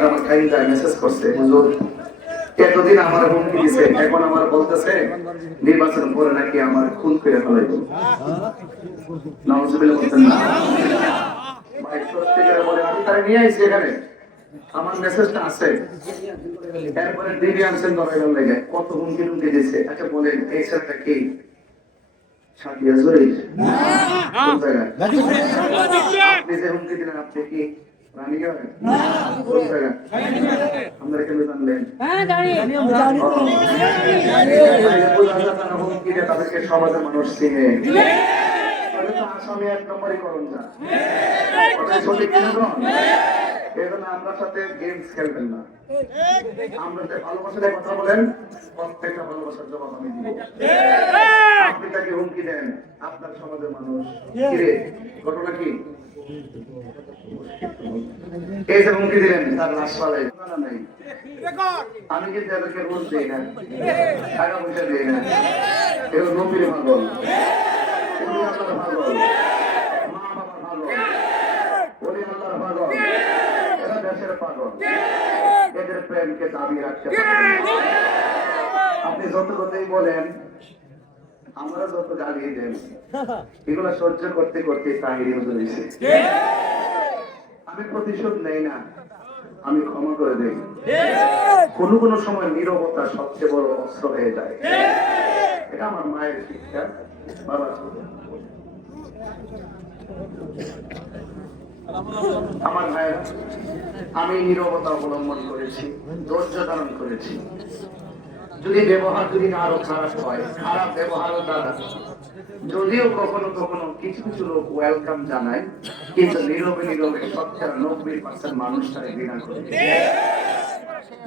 আমার মেসেজ এতদিন আমার হুমকি দিছে এখন আমার বলতেছে নির্বাচন পরে নাকি আমার খুন করে বলতেন না আমার মেসেজটা আছে এরপরে দিদি আনছেন লেগে কত হুমকি টুমকি দিছে? আচ্ছা বলেন, এই ছেলেটা কি? সাদিয়া জরির আপনি যে হুমকি দিলেন আপনি কি? আপনারা কেন জানলেন? তাদেরকে সমাজের মানুষ চিনে। তাহলে আসামি এক নম্বরই করণ যা। সঠিক কিনা নয়? এই জন্য আপনার সাথে গেমস খেলবেন না। আমরা ভালোবাসার কথা বলেন প্রত্যেকটা ভালোবাসার জবাব আমি দিব আপনি তাকে হুমকি দেন আপনার সমাজের মানুষ। ঘটনা কি? এই যে হুমকি দিলেন তার লাশ পালাই নাই। আমি কিন্তু এদেরকে রোজ দিই না। টাকা পয়সা দিই না। এগুলো নবীর ভাগল ভাগল মা বাবার ভাগল উনি আল্লাহর ভাগল এরা দেশের পাগল। এদের প্রেমকে দাবি রাখতে আপনি যত কথাই বলেন আমরা যত জ্বালিয়ে দেন এগুলো সহ্য করতে করতে তাহিরি মতো হয়েছে আমি প্রতিশোধ নেই না আমি ক্ষমা করে দেই। কোনো কোনো সময় নীরবতা সবচেয়ে বড় অস্ত্র হয়ে যায়। এটা আমার মায়ের শিক্ষা বাবা আমার ভাইয়ের আমি নীরবতা অবলম্বন করেছি ধৈর্য ধারণ করেছি। যদি ব্যবহার যদি আরও খারাপ হয়, খারাপ ব্যবহারও দ্বারা যদিও কখনো কখনো কিছু কিছু লোক ওয়েলকাম জানায়, কিন্তু নীরবে নীরবে সত্তর নব্বই পার্সেন্ট মানুষ তারা ঘৃণা করে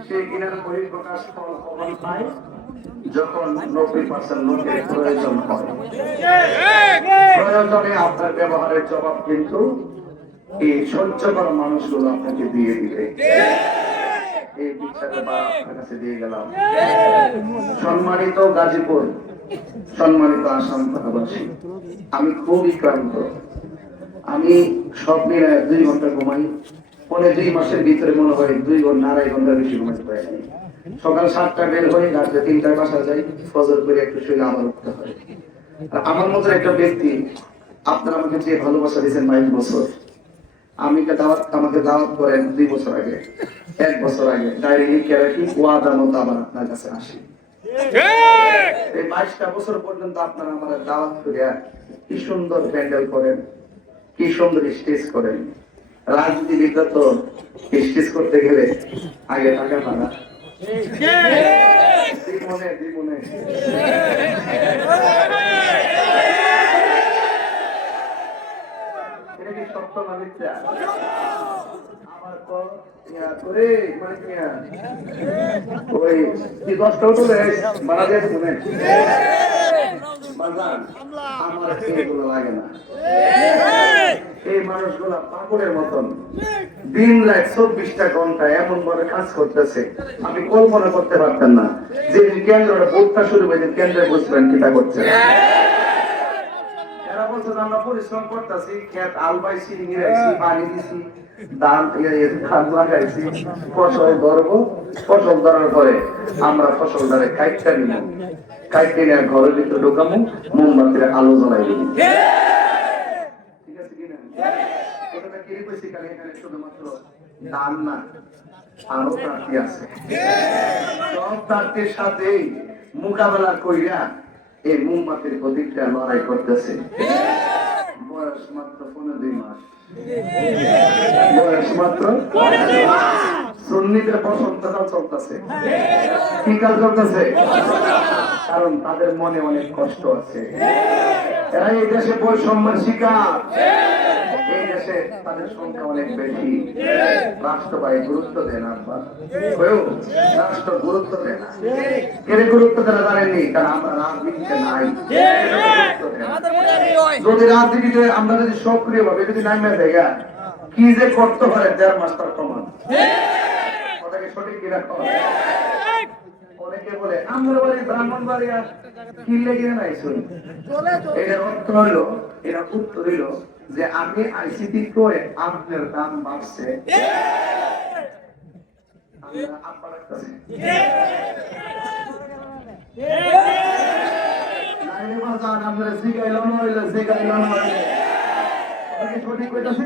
সেই ঘৃণার বহিঃপ্রকাশ ফল কখন পায়? যখন নব্বই পার্সেন্ট লোকের প্রয়োজন হয়। প্রয়োজনে আপনার ব্যবহারের জবাব কিন্তু এই সহ্য করা মানুষগুলো আপনাকে দিয়ে দিবে। এই বিচারে বা কাছে দিয়ে গেলাম। সম্মানিত গাজীপুর সম্মানিত আসাম পাহাবাসী আমি খুবই ক্লান্ত। আমি সব মিলে দুই ঘণ্টা ঘুমাই পনে দুই মাসের ভিতরে মনে হয় দুই ঘণ্টা আড়াই ঘণ্টা বেশি ঘুমাতে পারি সকাল সাতটা বের হয়ে রাত্রে তিনটায় বাসা যাই ফজর করে একটু শুয়ে আবার উঠতে হয়। আর আমার মতো একটা ব্যক্তি আপনারা আমাকে যে ভালোবাসা দিয়েছেন বাইশ বছর আমি কে দাওয়াত আমাকে দাওয়াত করেন দুই বছর আগে। এক বছর আগে। ডায়েরি লিখে রাখি ওয়াদা মতো আবার আপনার কাছে আসি। এই বাইশটা বছর পর্যন্ত আপনারা আমার দাওয়াত করিয়া কি সুন্দর প্যান্ডেল করেন কি সুন্দর স্টেজ করেন। রাজনীতিবিদরা তো স্টেজ করতে গেলে আগে টাকা পানা মনে মনে এটা কি মানে এই মানুষগুলা পাগলের মতন দিন রাত চব্বিশটা ঘণ্টা এমন ভাবে কাজ করতেছে আমি কল্পনা করতে পারতাম না যে কেন্দ্রটা বোধটা শুরু হয়েছে কেন্দ্রে বুঝবেন কিটা করছে যে আমরা পরিশ্রম করতেছি নিরাইছি পানি দিছি, ধান ধান লাগাইছি, ফসল ধরবো। ফসল ধরার পরে আমরা ফসল ধরে কাইটটা নিব। নিয়ে ঘরের ভিতরে ঢোকামো, মোমবাতির আলো জ্বলাই দিব। মোকাবেলা কইরা এই মোমবাতির প্রতীকটা লড়াই করতেছে। বয়স মাত্র পনেরো দুই মাস। বয়স মাত্র সুন্নিদের বসন্তকাল চলতেছে। কি চলতেছে? কারণ তাদের মনে অনেক কষ্ট আছে। এরা এই দেশে বৈষম্যের শিকার। দেশে তাদের সংখ্যা অনেক বেশি। রাষ্ট্র ভাই গুরুত্ব আব্বা। কেউ রাষ্ট্র গুরুত্ব দেয় না। কেন গুরুত্ব দেনা জানেননি? কারণ আমরা রাজনীতিতে নাই। দেয় না। যদি রাজনীতিতে আমরা যদি সক্রিয় ভাবে যদি নামে দেখা কি যে করতে পারে দেড় মাস তার প্রমাণ। কথা সঠিক কিনা অনেকে বলে আমরা বাড়ি ব্রাহ্মণ বাড়ি আর নাই শুনি এটার অর্থ হলো এরা উত্তর হইল যে আমি আইসিটি করে আপনার দাম বাড়ছে। আমরা জিগাইলাম জিগাইলাম সঠিক কইতাছি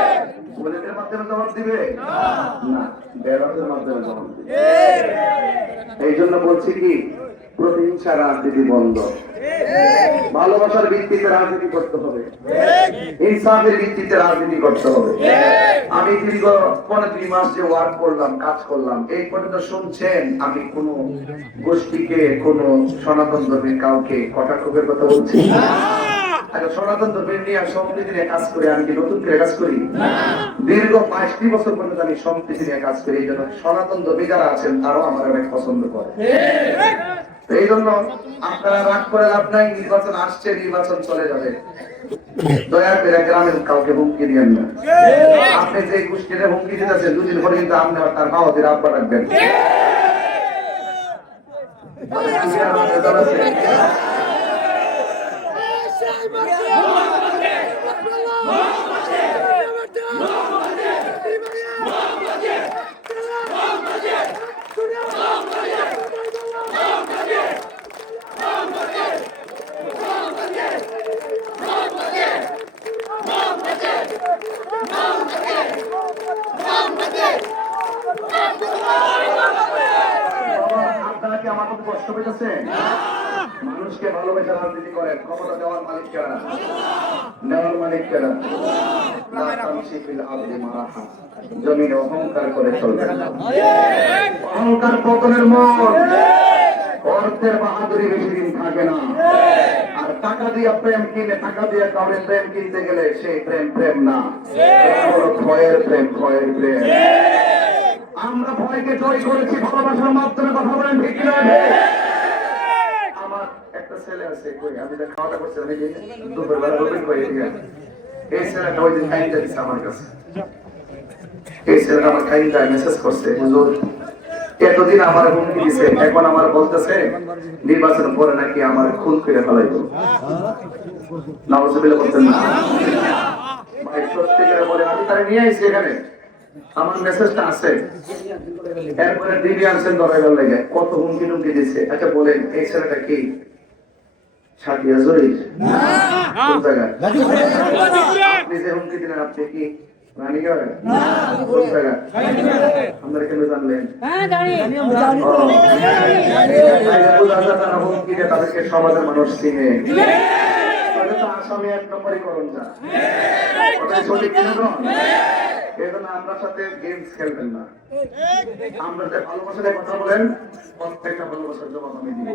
মাধ্যমে জবাব দিবে? না। মাধ্যমে জবাব দিবে। এই জন্য বলছি কি প্রতিহিংসা রাজনীতি বন্ধ। ভালোবাসার ভিত্তিতে রাজনীতি করতে হবে। ইনসাফের ভিত্তিতে রাজনীতি করতে হবে। আমি দীর্ঘ পনেরো দুই মাস যে ওয়ার্ক করলাম কাজ করলাম এই পর্যন্ত শুনছেন আমি কোন গোষ্ঠীকে কোন সনাতন ধর্মের কাউকে কটাক্ষের কথা বলছি? আচ্ছা সনাতন ধর্মের নিয়ে সম্প্রীতি নিয়ে কাজ করি আমি কি নতুন করে কাজ করি? দীর্ঘ বাইশটি বছর পর্যন্ত আমি সম্প্রীতি নিয়ে কাজ করি এই জন্য সনাতন ধর্মী যারা আছেন তারাও আমার অনেক পছন্দ করে। এই জন্য আপনারা রাগ করে লাভ নাই নির্বাচন আসছে নির্বাচন চলে যাবে। দয়া করে গ্রামের কাউকে হুমকি দিয়েন না। আপনি যে গোষ্ঠীতে হুমকি দিতেছেন দুদিন পরে কিন্তু আপনি তার বাবাদের আব্বা রাখবেন মানুষকে ভালোবেসে রাজনীতি করেন, ক্ষমতা দেওয়ার মালিক কেনা নেওয়ার মালিক কেনা। জমিনে অহংকার করে চলবে অহংকার পতনের মন। অর্থের বাহাদুরি বেশি দিন থাকে না। আর টাকা দিয়ে প্রেম কিনে, টাকা দিয়ে কাউরে প্রেম কিনতে গেলে সেই প্রেম প্রেম না। ভয়ের প্রেম ভয়ের প্রেম। আমরা ভয়কে জয় করেছি, ভালোবাসার মাধ্যমে কথা বলেন ঠিক একটা আমার মেসেজ এতদিন আমার হুমকি দিছে, এখন আমার বলতেছে, নির্বাচন পরে নাকি আমার খুন করে ফেলাইব। না। আমার মেসেজটা আছে। আনছেন কত হুমকি টুমকি দিছে? আচ্ছা বলেন, এই ছেলেটা কি সাকিয়া জরির কোন জায়গায়? আপনি যে হুমকি দিলেন আপনি কি জায়গায়? আপনারা কেন জানলেন? তাদেরকে সমাজের মানুষ চিনে। আসামি এক নম্বরই করুন যা। সঠিক এই আপনার সাথে গেমস খেলবেন না। আমরা যে ভালোবাসার কথা বলেন প্রত্যেকটা ভালোবাসার জবাব আমি দিব।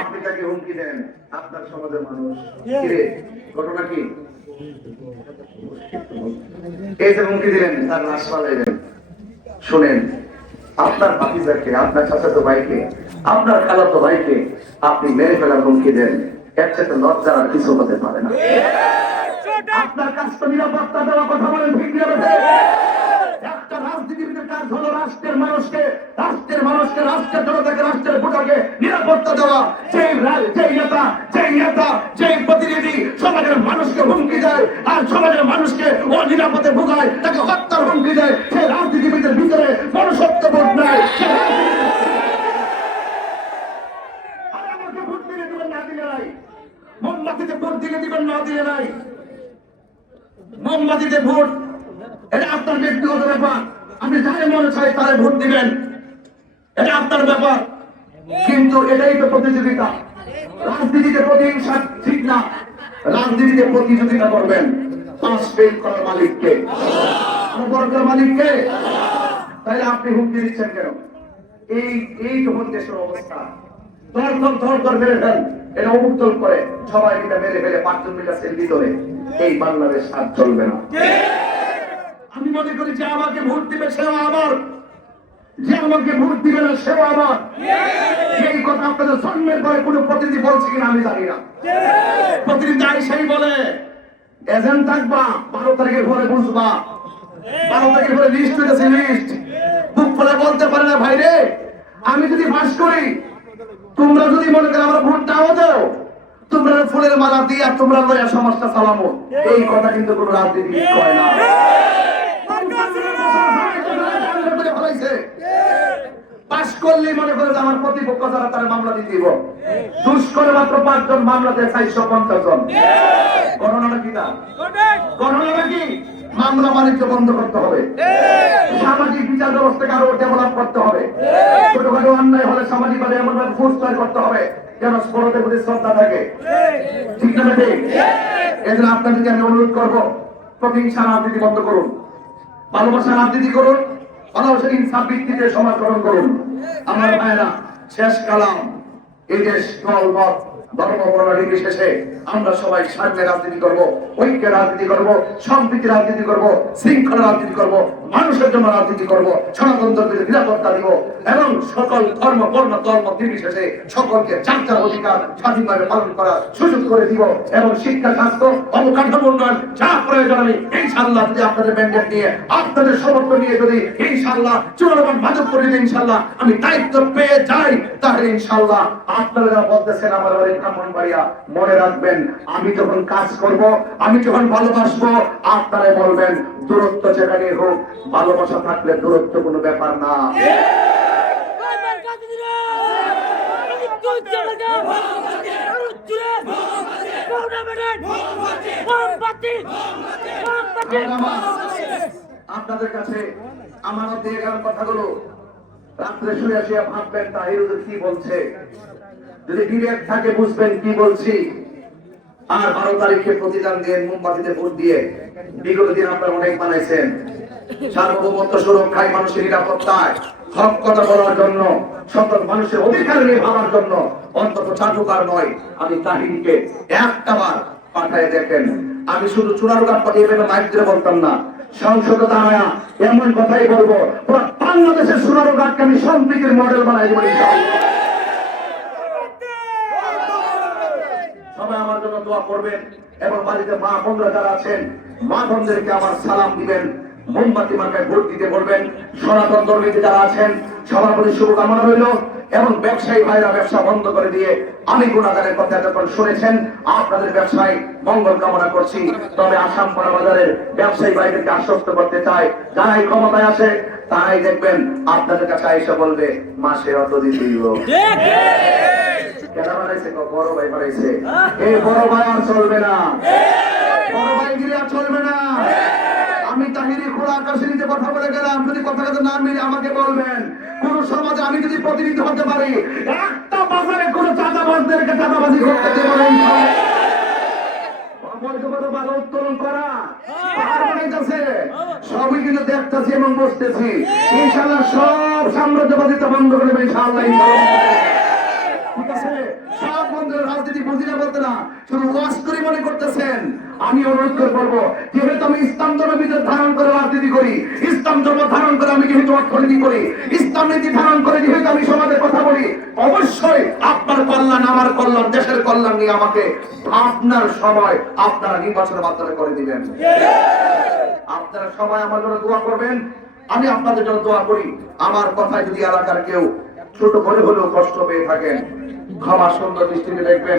আপনি তাকে হুমকি দেন আপনার সমাজের মানুষ। কিরে ঘটনা কি? এই যে হুমকি দিলেন তার লাশ পালাইলেন শুনেন আপনার ভাতিজাকে আপনার চাচাতো ভাইকে আপনার খালাতো ভাইকে আপনি মেরে ফেলার হুমকি দেন। এর সাথে লজ্জা আর কিছু হতে পারে না। আপনার কাছ নিরাপত্তা দেওয়া কথা বলেন ঠিক একটা রাজনীতিবিদের কাজ হলো রাষ্ট্রের মানুষকে রাষ্ট্রের মানুষকে, রাষ্ট্রের জনতাকে, রাষ্ট্রের ভোটারকে নিরাপত্তা দেওয়া। যেই যেই নেতা যেই নেতা, যেই প্রতিনিধি সমাজের মানুষকে হুমকি দেয় আর সমাজের মানুষকে অনিরাপদে ভোগায়, তাকে হত্যার হুমকি দেয়, সেই রাজনীতিবিদের ভিতরে মনুষ্যত্ব বোধ নাই সে আর আমাকে ভোট দিলে দিবেন না দিলে নাই মোমবাতিতে ভোট দিলে দিবেন না দিলে নাই মোমবাতিতে ভোট এটা আপনার ব্যক্তিগত ব্যাপার আপনি যারে মনে চায় তারে ভোট দিবেন এটা আপনার ব্যাপার কিন্তু এটাই তো প্রতিযোগিতা রাজনীতিতে প্রতিহিংসা ঠিক না রাজনীতিতে প্রতিযোগিতা করবেন পাস ফেল করার মালিককে বর্গের মালিককে? তাই আপনি হুমকি দিচ্ছেন কেন? এই এই যখন দেশের অবস্থা। ধর ধর ধর ধর মেরে ফেল। এটা করে সবাই মিলে মেরে ফেলে পাঁচজন মিলে সেলফি এই বাংলাদেশ আর চলবে না। আমি মনে করি যে আমাকে ভোট দিবে সেও আমার। যে আমাকে ভোট দিবে না সেও আমার। এই কথা আপনাদের জন্মের পরে কোনো প্রতিনিধি বলছে কিনা আমি জানি না। প্রতিনিধি সেই বলে এজেন্ট থাকবা বারো তারিখের পরে বুঝবা বারো পরে লিস্ট হয়েছে লিস্ট বুক ফলে বলতে পারে না ভাই রে আমি যদি পাস করি, তোমরা যদি করো আমরা ভোট নাও দাও। তোমরা ফুলের মালা দিয়ে আর তোমরা লয়া সমাজটা চালামো। এই কথা কিন্তু কোনো রাজনীতি কয় না। পাশ করলেই করে আমার প্রতিপক্ষ যারা, তারা মামলা দিতে দিব দুষ্করে মাত্র পাঁচজন, মামলাতে চারশো পঞ্চাশ জন। করোনাটা কি না? করোনাটা কি মামলা বাণিজ্য বন্ধ করতে হবে। সামাজিক বিচার ব্যবস্থাকে আরও ডেভেলপ করতে হবে। ছোটখাটো অন্যায় হলে সামাজিক ভাবে এমন ভাবে পুরস্কার করতে হবে যেন স্পরদের প্রতি শ্রদ্ধা থাকে। ঠিক না ঠিক এই! জন্য আপনাদেরকে আমি অনুরোধ করব প্রতিহিংসা রাজনীতি বন্ধ করুন। ভালোবাসা রাজনীতি করুন ভালোবাসার ইনসাফ ভিত্তিতে সমাজ গ্রহণ করুন। আমার ভাইয়েরা শেষ কালাম। এই দেশ মত ধর্ম বর্ণ আমরা সবাই স্বার্থে রাজনীতি করব, ঐক্যে রাজনীতি করব, সম্প্রীতি রাজনীতি করব, শৃঙ্খলা রাজনীতি করব, মানুষের জন্য রাজনীতি করব সনাতন নিরাপত্তা দিব এবং সকল ধর্ম, বর্ণ, ধর্ম নির্বিশেষে সকলকে চার চার অধিকার স্বাধীনভাবে পালন করার সুযোগ করে দিব এবং শিক্ষা, স্বাস্থ্য, অবকাঠামো উন্নয়ন, যা প্রয়োজন আমি ইনশাল্লাহ যদি আপনাদের ব্যান্ডেড নিয়ে, আপনাদের সমর্থন নিয়ে যদি ইনশাল্লাহ চূড়ান্ত মাদক করে ইনশাল্লাহ আমি দায়িত্ব পেয়ে যাই, তাহলে ইনশাল্লাহ আপনারা বলতেছেন আমার ব্রাহ্মণবাড়িয়া মনে রাখবেন, আমি যখন কাজ করব, আমি যখন ভালোবাসবো আপনারা বলবেন, দূরত্ব যেখানে হোক, ভালোবাসা থাকলে দূরত্ব কোনো ব্যাপার না। আপনাদের কাছে আমানত দিয়ে গেলাম কথাগুলো, রাত্রে শুয়ে শুয়ে ভাববেন তাহির কি বলছে? যদি ডিরেক্ট থাকে, বুঝবেন কি বলছি। আর বারো তারিখে প্রতিদান দিয়ে মোমবাতিতে ভোট দিয়ে বিগত দিন আপনারা অনেক বানাইছেন। সার্বভৌমত্ব সুরক্ষায় মানুষের নিরাপত্তায় হক কথা বলার জন্য, সকল মানুষের অধিকার নিয়ে ভাবার জন্য অন্তত চাটুকার নয়, আমি তাহিনকে একটা বার পাঠায় দেখেন। আমি শুধু চূড়ার কাঠ পাঠিয়ে বলতাম না। সংসদ দাঁড়ায় এমন কথাই বলব বাংলাদেশের আমি সম্প্রীতির মডেল বানাই দেবো ইনশাআল্লাহ। সবাই আমার জন্য দোয়া করবেন এবং বাড়িতে মা বোনরা যারা আছেন, মা বোনদেরকে আমার সালাম দিবেন, মোমবাতি মার্কায় ভোট দিতে বলবেন। সনাতন ধর্মীতে যারা আছেন, সবার প্রতি শুভকামনা রইল এবং ব্যবসায়ী ভাইরা ব্যবসা বন্ধ করে দিয়ে আমি গুণাগারের কথা যখন শুনেছেন, আপনাদের ব্যবসায় মঙ্গল কামনা করছি। তবে আসাম পাড়া বাজারের ব্যবসায়ী ভাইদেরকে আশ্বস্ত করতে চাই। যারাই ক্ষমতায় আছে, তারাই দেখবেন, আপনাদের কাছে এসে বলবে, মাসে অত দিতে কেনা বানাইছে বড় ভাই বানাইছে। এই বড় ভাই আর চলবে না। বড় ভাই গিরে আর চলবে না। আমি তাহিরি খোলা আকাশে নিচে কথা বলে গেলাম। যদি কথা কথা না মিলে আমাকে বলবেন। কোন সমাজে আমি যদি প্রতিনিধি হতে পারি একটা বাজারে কোন চাঁদাবাজদেরকে চাঁদাবাজি করতে দেবো উত্তোলন করা সবই কিন্তু দেখতেছি এবং বসতেছি। সব সাম্রাজ্যবাদিতা বন্ধ করে দেবে আমি অনুরোধ আপনার আপনার সময় আপনারা নির্বাচনের মাধ্যমে করে দিবেন। আপনারা সবাই আমার জন্য দোয়া করবেন। আমি আপনাদের জন্য দোয়া করি। আমার কথায় যদি এলাকার কেউ ছোট করে হলেও কষ্ট পেয়ে থাকেন। ক্ষমা সুন্দর দৃষ্টিতে দেখবেন।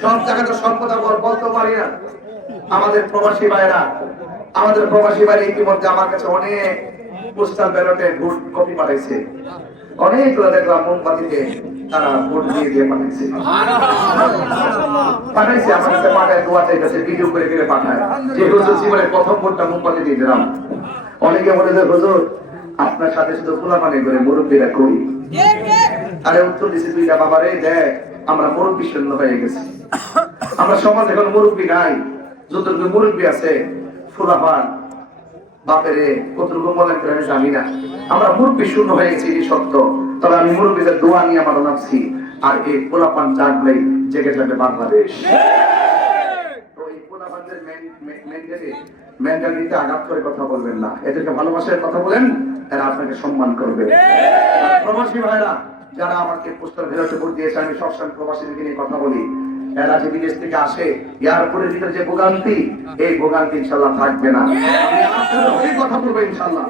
সব জায়গাতে সব কথা বল- বলতে পারি না আমাদের প্রবাসী ভাইরা আমাদের প্রবাসী ভাইরা ইতিমধ্যে আমার কাছে অনেক পোস্টাল ব্যালটে ভোট কপি পাঠাইছে। দেখলাম তারা ভোট দিয়ে দিয়ে পাঠাইছে। পাঠাইছে পাঠায় ভিডিও করে পাঠায়। যে প্রথম ভোটটা দিয়ে দিলাম। অনেকে বলে যে, হুজুর, আপনার সাথে শুধু গোলাপানি করে মুরব্বীরা করি। আরে, উত্তর দিছে দুইটা, বাবা রে, দেখ, আমরা মুরব্বী শূন্য হয়ে গেছি। আমরা সমাজ এখন মুরব্বী নাই। যতটুকু মুরব্বী আছে, ফুলাফান কতটুকু করে আমি জানি না। আমরা শূন্য হয়ে গেছি এটি সত্য। তবে আমি মুরব্বীদের দোয়া নিয়ে আমার নামছি আর এই পোলাপান জেগে যাবে বাংলাদেশ। এই আঘাত করে কথা বলবেন না। এদেরকে কথা বলেন, এরা আপনাকে সম্মান করবে। যারা আমাকে ভোট দিয়েছে, আমি সবসময় প্রবাসীদেরকে নিয়ে কথা বলি। এরা যে বিদেশ থেকে আসে, এয়ারপোর্টের ভিতরে যে ভোগান্তি, এই ভোগান্তি ইনশাল্লাহ থাকবে না। আমি কথা বলব ইনশাল্লাহ।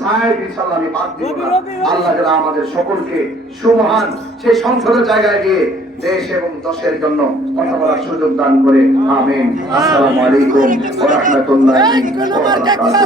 সাহেব ইনশাল্লাহ আমি বাদ দিব না। আল্লাহ আমাদের সকলকে সুমহান সেই সংসদের জায়গায় গিয়ে দেশ এবং দশের জন্য কথা বলার সুযোগ দান করে। আমিন। আসসালামু আলাইকুম ওয়া রাহমাতুল্লাহি ওয়া বারাকাতুহু।